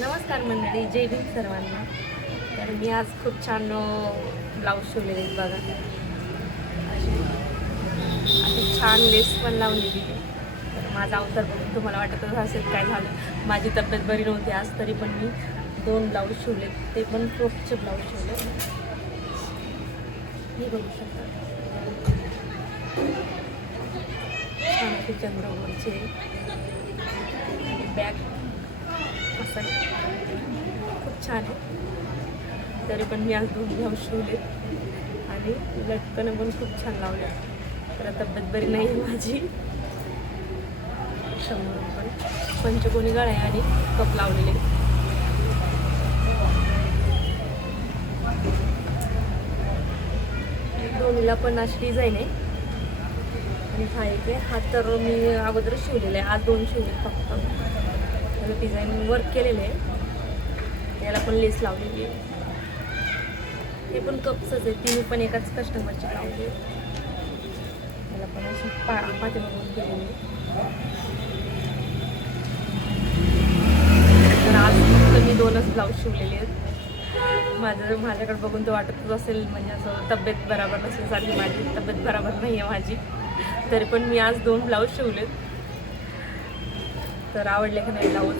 नमस्कार मंडळी, जय भीम सर्वांना. तर मी आज खूप छान ब्लाऊज शिवलेले आहेत बघा. अशी छान लेस पण लावलेली आहे. तर माझा अवतार बघून तुम्हाला वाटत असेल काय झालं. माझी तब्येत बरी नव्हती आज, तरी पण मी 2 ब्लाऊज शिवले, ते पण फ्रॉकचे ब्लाऊज शिवले. हे बघू शकता छान असे चंद्रकोरचे बॅग असं खूप छान आहे. तरी पण मी आज 2 ब्लाऊज शिवले आणि लटकन पण खूप छान लावले. तर तब्येत बरी नाही आहे माझी. समोरून पण पंचकोनी गळा आहे आणि कप लावलेले. दोन्हीला पण अशी डिझाईन आहे आणि हा एक आहे. हा तर मी अगोदर शिवलेला आहे, आज 2 शिवले फक्त. त्याला डिझाईन वर्क केलेलं आहे, त्याला पण लेस लावलेली आहे. हे पण कप्सच आहे, तिन्ही पण एकाच कस्टमरची लावली आहे. त्याला पण अशी पाठीमागून केलेली आहे. तर आज फक्त मी 2च ब्लाऊज शिवलेले आहेत. माझ्याकडे बघून तर वाटतच असेल म्हणजे असं तब्येत बरोबर नसल्यासारखी. माझी तब्येत बरोबर नाही आहे माझी, तरी पण मी आज 2 ब्लाऊज शिवलेत. तर आवडले का नाही ब्लाऊज